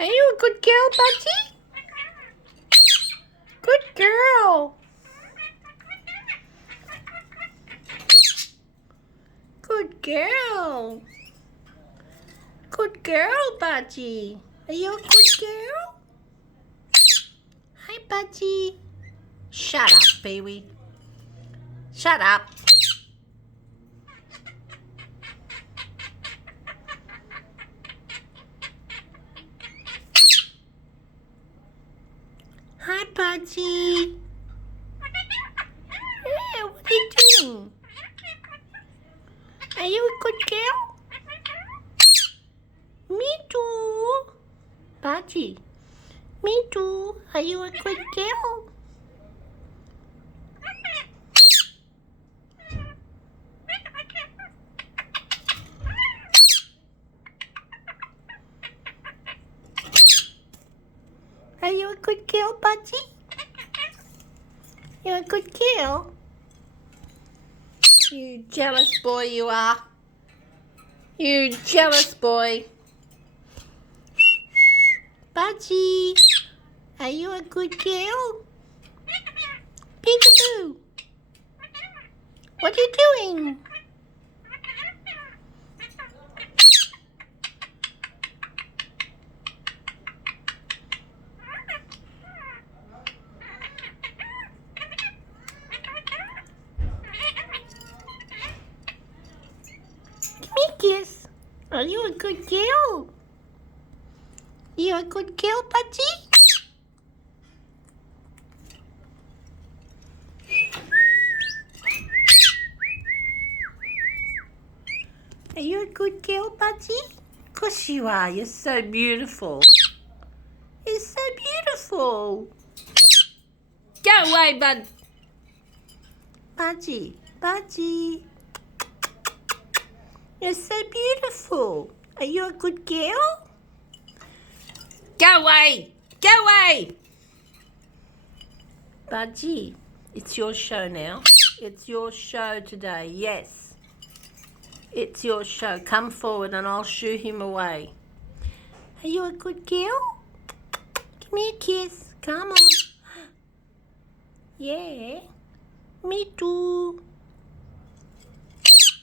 Are you a good girl, Budgie? Good girl. Good girl. Good girl, Budgie. Are you a good girl? Hi, Budgie. Shut up, Pee-wee. Shut up. Hi, Budgie. Yeah, what are you doing? Are you a good girl? Me too. Budgie. Me too. Are you a good girl? Are you a good girl, Budgie? You're a good girl? You jealous boy you are. You jealous boy. Budgie, are you a good girl? Peekaboo. What are you doing? Give me a kiss. Are you a good girl? You a good girl, Budgie? Are you a good girl, Budgie? Of course you are. You're so beautiful. You're so beautiful. Go away, bud. Budgie, Budgie. You're so beautiful. Are you a good girl? Go away! Go away! Budgie, it's your show now. It's your show today, yes. It's your show. Come forward and I'll shoo him away. Are you a good girl? Give me a kiss. Come on. Yeah. Me too.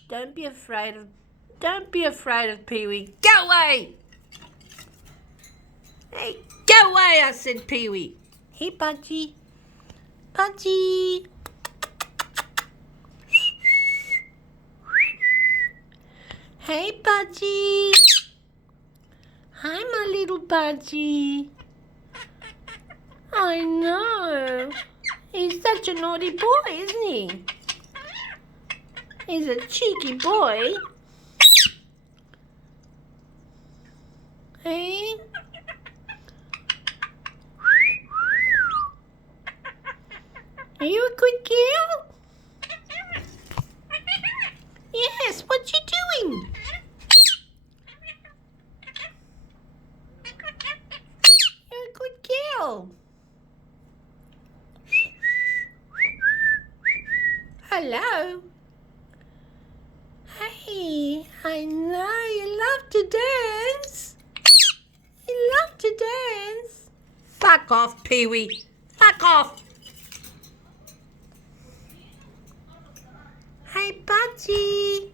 Don't be afraid of Pee-wee. Go away! Hey, go away, I said, Pee-wee. Hey, Budgie. Budgie. Hey, Budgie. Hi, my little Budgie. I know. He's such a naughty boy, isn't he? He's a cheeky boy. Hey? Are you a good girl? Yes, what you doing? You're a good girl. Hello. Hey, I know you love to dance. You love to dance. Fuck off, Pee-wee. Fuck off. Hey, Budgie.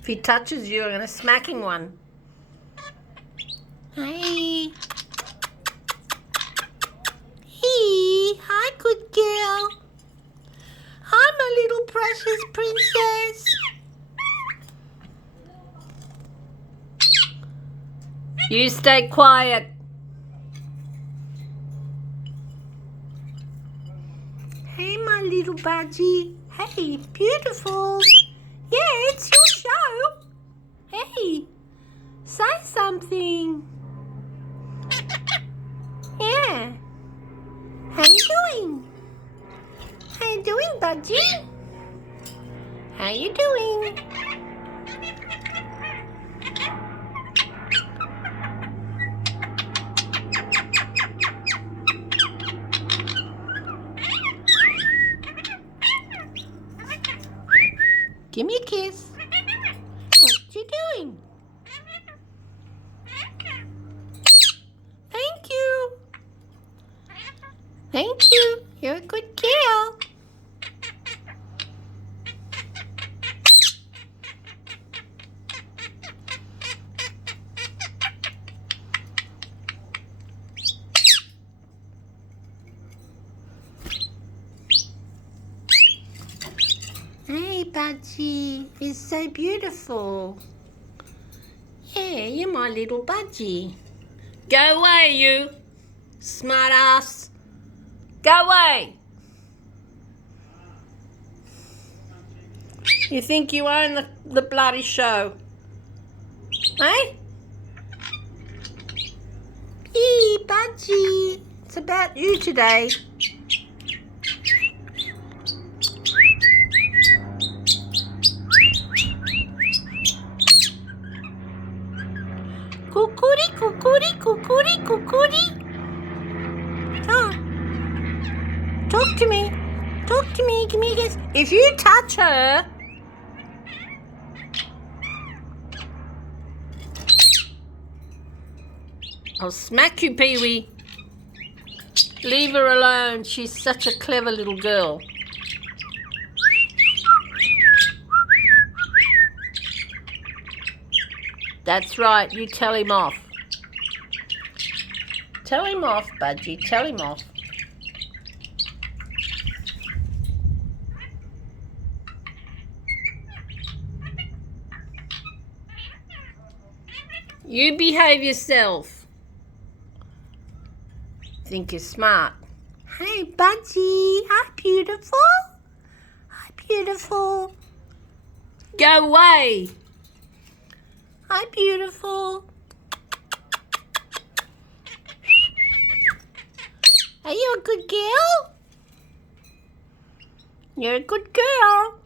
If he touches you, I'm going to smack him one. Hey. Hey, hi, good girl. Hi, my little precious princess. You stay quiet. Hey, my little Budgie. Hey, beautiful. Yeah, it's your show. Hey, say something. Yeah. How you doing? How you doing, Budgie? How you doing? Give me a kiss. What you doing? Thank you. You're a good girl. Hey, Budgie. It's so beautiful. Yeah, you're my little Budgie. Go away, you. Smart ass. Go away. You think you own the bloody show? Eh? Hey, Budgie. It's about you today. Kukuri, kukuri, kukuri, kukuri. Oh. Talk to me. Talk to me. Give me a kiss. If you touch her... I'll smack you, Pee-wee. Leave her alone. She's such a clever little girl. That's right. You tell him off. Tell him off, Budgie. Tell him off. You behave yourself. Think you're smart. Hey, Budgie. Hi, beautiful. Hi, beautiful. Go away. Hi, beautiful. Are you a good girl? You're a good girl.